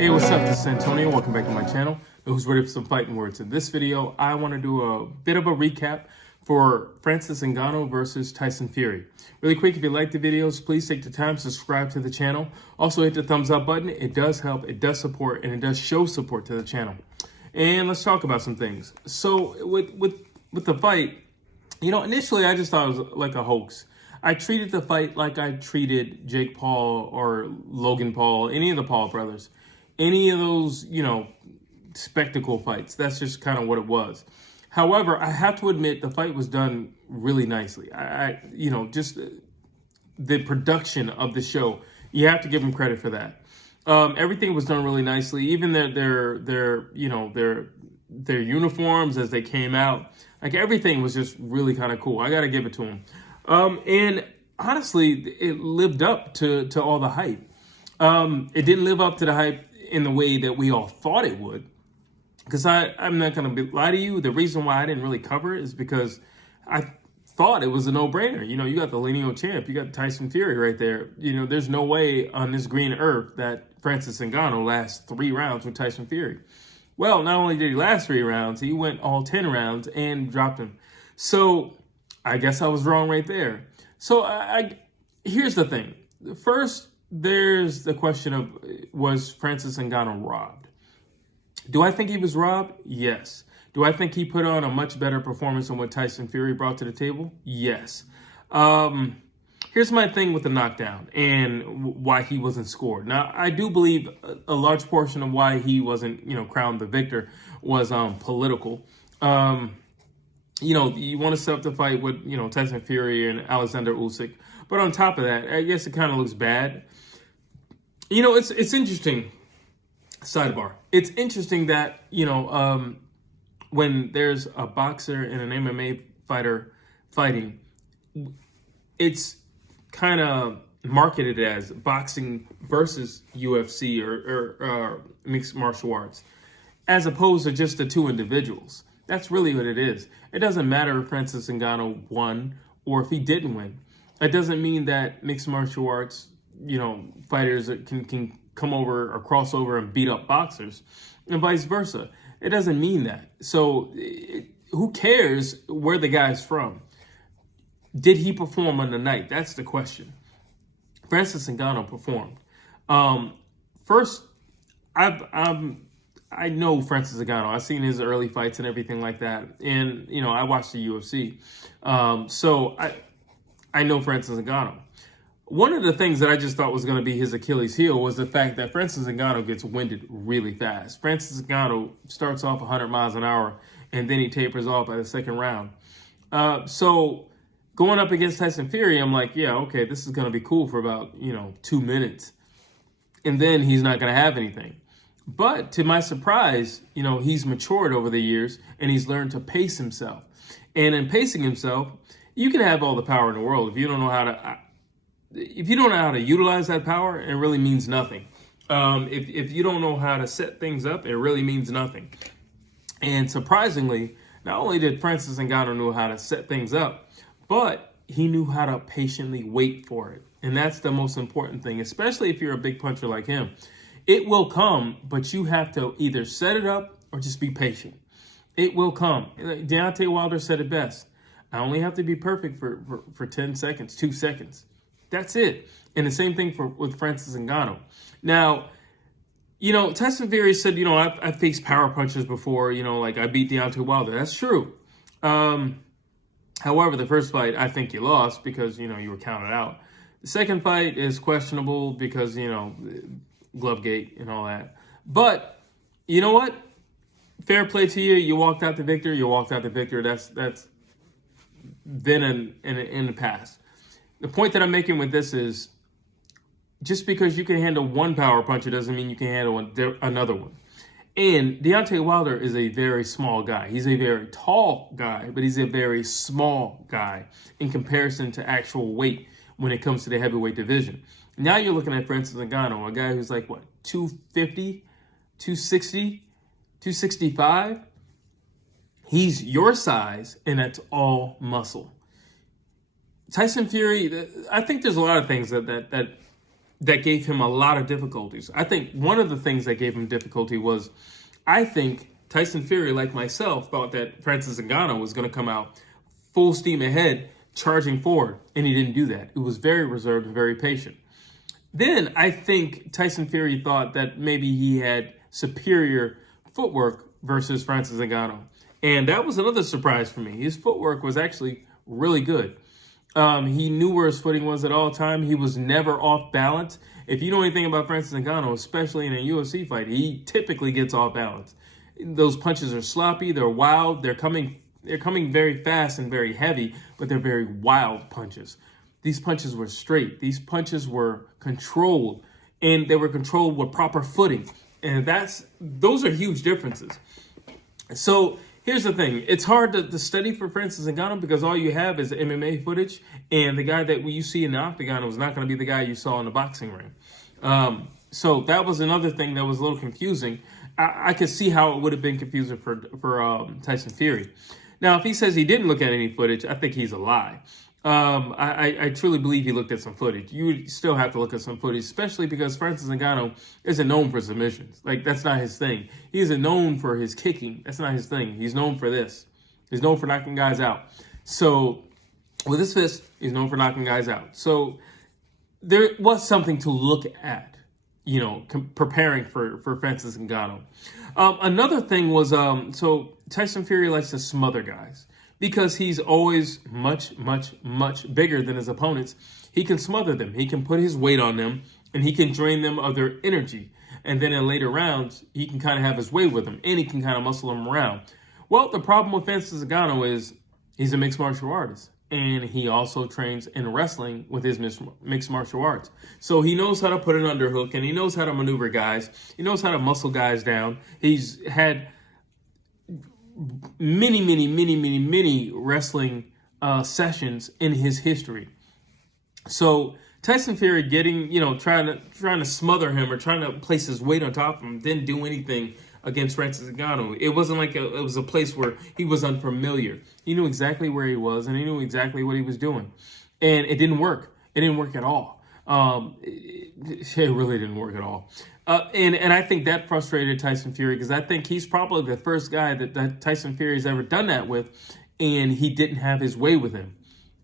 Hey, what's up? This is Antonio. Welcome back to my channel. Who's ready for some fighting words? In this video, I want to do a bit of a recap for Francis Ngannou versus Tyson Fury. Really quick, if you like the videos, please take the time to subscribe to the channel. Also, hit the thumbs up button. It does help, it does support, and it does show support to the channel. And let's talk about some things. So with the fight, initially I just thought it was like a hoax. I treated the fight like I treated Jake Paul or Logan Paul, any of the Paul brothers. Any of those, spectacle fights. That's just kind of what it was. However, I have to admit the fight was done really nicely. Just the production of the show, you have to give them credit for that. Everything was done really nicely. Even their uniforms as they came out, like everything was just really kind of cool. I got to give it to them. And honestly, it lived up to all the hype. It didn't live up to the hype in the way that we all thought it would. Because I'm not going to lie to you. The reason why I didn't really cover it is because I thought it was a no-brainer. You got the lineal champ. You got Tyson Fury right there. There's no way on this green earth that Francis Ngannou lasts 3 rounds with Tyson Fury. Well, not only did he last 3 rounds, he went all 10 rounds and dropped him. So I guess I was wrong right there. So here's the thing. First, there's the question of, was Francis Ngannou robbed? Do I think he was robbed? Yes. Do I think he put on a much better performance than what Tyson Fury brought to the table? Yes. Here's my thing with the knockdown and why he wasn't scored. Now, I do believe a large portion of why he wasn't, crowned the victor was political. You want to set up the fight with, Tyson Fury and Alexander Usyk. But on top of that, I guess it kind of looks bad. It's interesting. Sidebar. It's interesting that, when there's a boxer and an MMA fighter fighting, it's kind of marketed as boxing versus UFC or mixed martial arts, as opposed to just the two individuals. That's really what it is. It doesn't matter if Francis Ngannou won or if he didn't win. It doesn't mean that mixed martial arts, fighters can come over or cross over and beat up boxers and vice versa. It doesn't mean that. So who cares where the guy's from? Did he perform on the night? That's the question. Francis Ngannou performed. First, I know Francis Ngannou. I've seen his early fights and everything like that. And, I watched the UFC. So I know Francis Ngannou. One of the things that I just thought was going to be his Achilles heel was the fact that Francis Ngannou gets winded really fast. Francis Ngannou starts off 100 miles an hour, and then he tapers off by the second round. So going up against Tyson Fury, I'm like, yeah, okay, this is going to be cool for about, 2 minutes. And then he's not going to have anything. But to my surprise, he's matured over the years, and he's learned to pace himself. And in pacing himself, you can have all the power in the world. If you don't know how to utilize that power, it really means nothing. If you don't know how to set things up, it really means nothing. And surprisingly, not only did Francis Ngannou know how to set things up, but he knew how to patiently wait for it. And that's the most important thing, especially if you're a big puncher like him. It will come, but you have to either set it up or just be patient. It will come. Deontay Wilder said it best. I only have to be perfect for 10 seconds, 2 seconds. That's it. And the same thing with Francis Ngannou. Now, Tyson Fury said, I've faced power punchers before, like I beat Deontay Wilder. That's true. However, the first fight, I think you lost because, you were counted out. The second fight is questionable because, Glovegate and all that. But you know what? Fair play to you. You walked out the victor. That's then in the past. The point that I'm making with this is just because you can handle one power puncher doesn't mean you can handle another one. And Deontay Wilder is a very small guy. He's a very tall guy, but he's a very small guy in comparison to actual weight when it comes to the heavyweight division. Now you're looking at Francis Ngannou, a guy who's like, 250, 260, 265? He's your size, and that's all muscle. Tyson Fury, I think there's a lot of things that that gave him a lot of difficulties. I think one of the things that gave him difficulty was, I think Tyson Fury, like myself, thought that Francis Ngannou was going to come out full steam ahead, charging forward, and he didn't do that. It was very reserved and very patient. Then I think Tyson Fury thought that maybe he had superior footwork versus Francis Ngannou. And that was another surprise for me. His footwork was actually really good. He knew where his footing was at all time. He was never off balance. If you know anything about Francis Ngannou, especially in a UFC fight, he typically gets off balance. Those punches are sloppy, they're wild, they're coming very fast and very heavy, but they're very wild punches. These punches were straight. These punches were controlled, and they were controlled with proper footing. And those are huge differences. So here's the thing. It's hard to study for Francis Ngannou because all you have is the MMA footage, and the guy that you see in the octagon was not going to be the guy you saw in the boxing ring. So that was another thing that was a little confusing. I could see how it would have been confusing for Tyson Fury. Now, if he says he didn't look at any footage, I think he's a lie. I truly believe he looked at some footage. You still have to look at some footage, especially because Francis Ngannou isn't known for submissions. Like, that's not his thing. He isn't known for his kicking. That's not his thing. He's known for this. He's known for knocking guys out. So with his fist, he's known for knocking guys out. So there was something to look at, preparing for Francis Ngannou. Another thing was, so Tyson Fury likes to smother guys. Because he's always much, much, much bigger than his opponents, he can smother them. He can put his weight on them, and he can drain them of their energy. And then in later rounds, he can kind of have his way with them, and he can kind of muscle them around. Well, the problem with Francis Ngannou is he's a mixed martial artist, and he also trains in wrestling with his mixed martial arts. So he knows how to put an underhook, and he knows how to maneuver guys. He knows how to muscle guys down. He's had many wrestling sessions in his history. So Tyson Fury trying to smother him or trying to place his weight on top of him didn't do anything against Francis Ngannou. It wasn't like it was a place where he was unfamiliar. He knew exactly where he was, and he knew exactly what he was doing. And it didn't work. It didn't work at all. It really didn't work at all. And I think that frustrated Tyson Fury because I think he's probably the first guy that Tyson Fury's ever done that with, and he didn't have his way with him.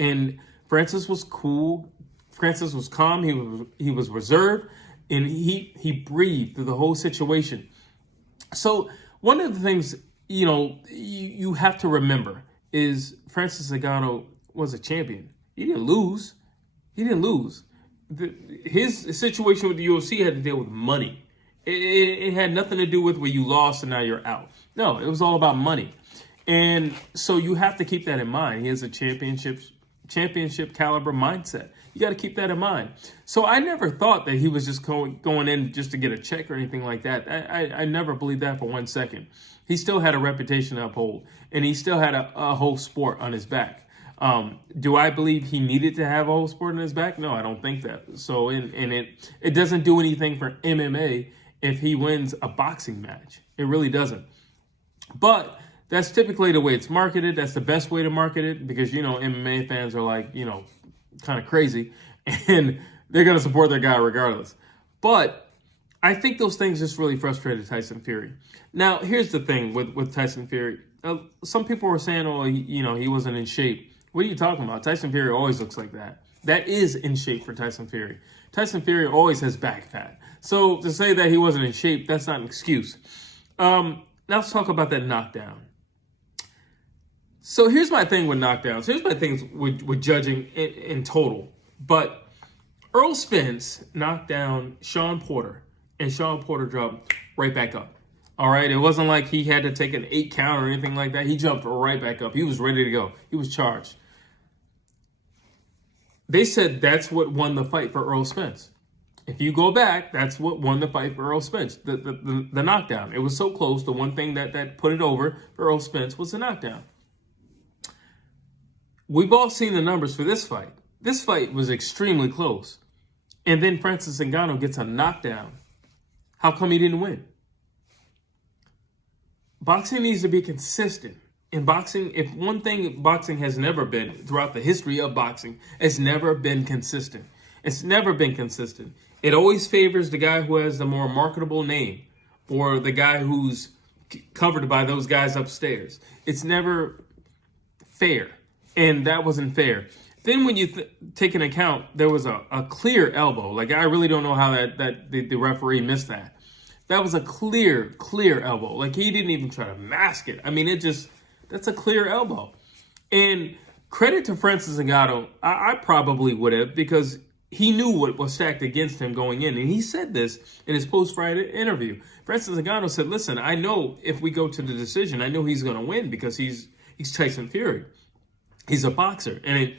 And Francis was cool. Francis was calm. He was reserved, and he breathed through the whole situation. So one of the things you have to remember is Francis Ngannou was a champion. He didn't lose. His situation with the UFC had to deal with money. It had nothing to do with where you lost and now you're out. No, it was all about money. And so you have to keep that in mind. He has a championship caliber mindset. You got to keep that in mind. So I never thought that he was just going in just to get a check or anything like that. I never believed that for 1 second. He still had a reputation to uphold, and he still had a whole sport on his back. Do I believe he needed to have a whole sport on his back? No, I don't think that. So, it doesn't do anything for MMA if he wins a boxing match. It really doesn't. But that's typically the way it's marketed. That's the best way to market it because, MMA fans are like, kind of crazy and they're going to support their guy regardless. But I think those things just really frustrated Tyson Fury. Now, here's the thing with Tyson Fury. Some people were saying, he wasn't in shape. What are you talking about? Tyson Fury always looks like that. That is in shape for Tyson Fury. Tyson Fury always has back fat. So to say that he wasn't in shape, that's not an excuse. Now let's talk about that knockdown. So here's my thing with knockdowns. Here's my thing with judging in total. But Errol Spence knocked down Sean Porter, and Sean Porter jumped right back up. All right, it wasn't like he had to take an 8 count or anything like that. He jumped right back up. He was ready to go. He was charged. They said that's what won the fight for Errol Spence. If you go back, that's what won the fight for Errol Spence, the knockdown. It was so close. The one thing that put it over for Errol Spence was the knockdown. We've all seen the numbers for this fight. This fight was extremely close. And then Francis Ngannou gets a knockdown. How come he didn't win? Boxing needs to be consistent. In boxing, if one thing boxing has never been throughout the history of boxing, it's never been consistent. It's never been consistent. It always favors the guy who has the more marketable name or the guy who's covered by those guys upstairs. It's never fair, and that wasn't fair. Then when you take into account, there was a clear elbow. Like, I really don't know how the referee missed that. That was a clear elbow. Like, he didn't even try to mask it. I mean, that's a clear elbow. And credit to Francis Ngannou, I probably would have, because he knew what was stacked against him going in. And he said this in his post-fight interview. Francis Ngannou said, listen, I know if we go to the decision, I know he's going to win because he's Tyson Fury. He's a boxer. And,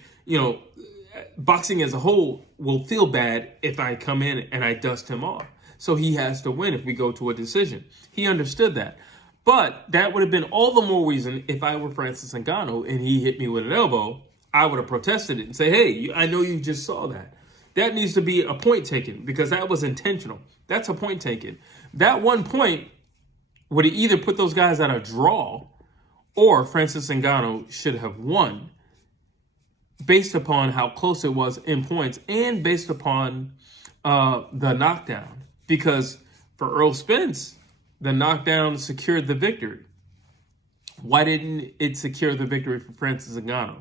boxing as a whole will feel bad if I come in and I dust him off. So he has to win if we go to a decision. He understood that. But that would have been all the more reason if I were Francis Ngannou and he hit me with an elbow, I would have protested it and say, hey, I know you just saw that. That needs to be a point taken because that was intentional. That's a point taken. That 1 point would have either put those guys at a draw or Francis Ngannou should have won based upon how close it was in points and based upon the knockdown. Because for Earl Spence, the knockdown secured the victory. Why didn't it secure the victory for Francis Ngannou?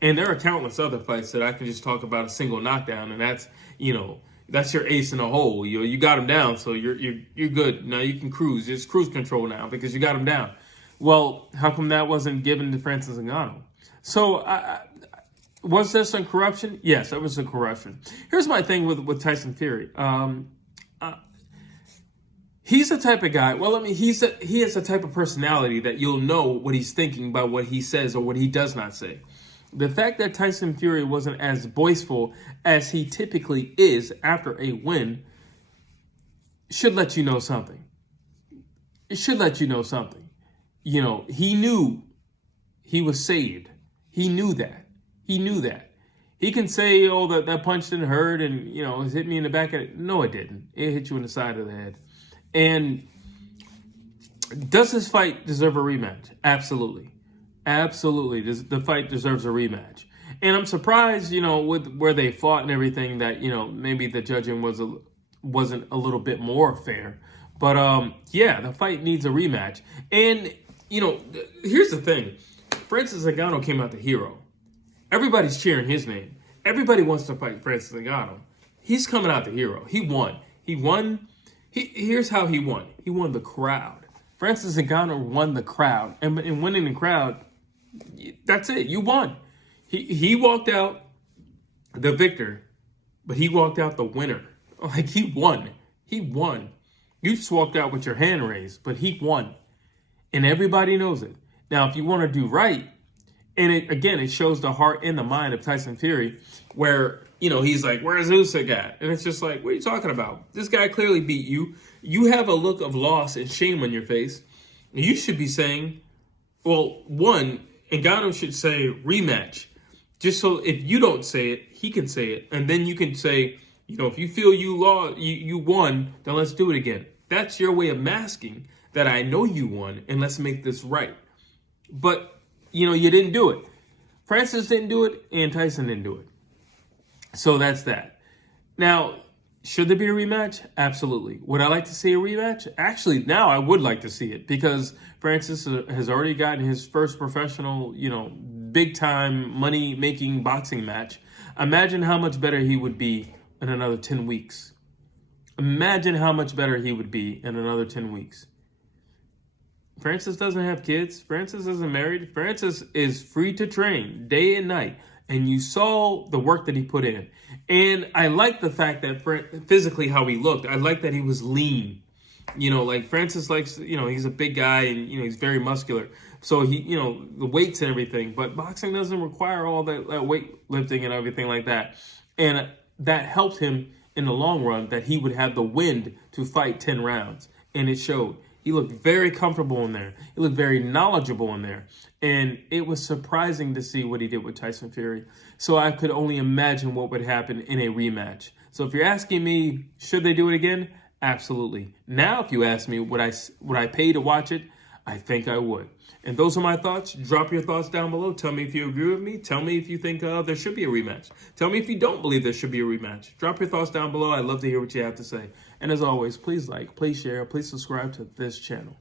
And there are countless other fights that I can just talk about a single knockdown, and that's your ace in the hole. You got him down, so you're good. Now you can cruise. It's cruise control now because you got him down. Well, how come that wasn't given to Francis Ngannou? So was there some corruption? Yes, there was some corruption. Here's my thing with Tyson Fury. He's the type of guy, he has the type of personality that you'll know what he's thinking by what he says or what he does not say. The fact that Tyson Fury wasn't as boastful as he typically is after a win should let you know something. It should let you know something. He knew he was saved. He knew that. He can say, oh, that punch didn't hurt and, it hit me in the back of it. No, it didn't. It hit you in the side of the head. And does this fight deserve a rematch? Absolutely. Absolutely. The fight deserves a rematch. And I'm surprised, with where they fought and everything that, maybe the judging wasn't a little bit more fair. But, the fight needs a rematch. And, here's the thing. Francis Ngannou came out the hero. Everybody's cheering his name. Everybody wants to fight Francis Ngannou. He's coming out the hero. He won. Here's how he won. He won the crowd. Francis Ngannou won the crowd. And in winning the crowd, that's it. You won. He walked out the victor, but he walked out the winner. Like, he won. He won. You just walked out with your hand raised, but he won. And everybody knows it. Now, if you want to do right, and it shows the heart and the mind of Tyson Fury, where, he's like, where's Usyk at? And it's just like, what are you talking about? This guy clearly beat you. You have a look of loss and shame on your face. You should be saying, well, one, Ngannou should say rematch. Just so if you don't say it, he can say it. And then you can say, if you feel you lost, you won, then let's do it again. That's your way of masking that I know you won, and let's make this right. But, you didn't do it. Francis didn't do it, and Tyson didn't do it. So that's that. Now, should there be a rematch? Absolutely. Would I like to see a rematch? Actually, now I would like to see it because Francis has already gotten his first professional, big-time, money-making boxing match. Imagine how much better he would be in another 10 weeks. Imagine how much better he would be in another 10 weeks. Francis doesn't have kids. Francis isn't married. Francis is free to train day and night. And you saw the work that he put in. And I like the fact that physically how he looked. I like that he was lean. Like Francis likes, he's a big guy and, he's very muscular. So he, the weights and everything. But boxing doesn't require all that weightlifting and everything like that. And that helped him in the long run that he would have the wind to fight 10 rounds. And it showed. He looked very comfortable in there. He looked very knowledgeable in there. And it was surprising to see what he did with Tyson Fury. So I could only imagine what would happen in a rematch. So if you're asking me, should they do it again? Absolutely. Now, if you ask me, would I pay to watch it? I think I would. And those are my thoughts. Drop your thoughts down below. Tell me if you agree with me. Tell me if you think there should be a rematch. Tell me if you don't believe there should be a rematch. Drop your thoughts down below. I'd love to hear what you have to say. And as always, please like, please share, please subscribe to this channel.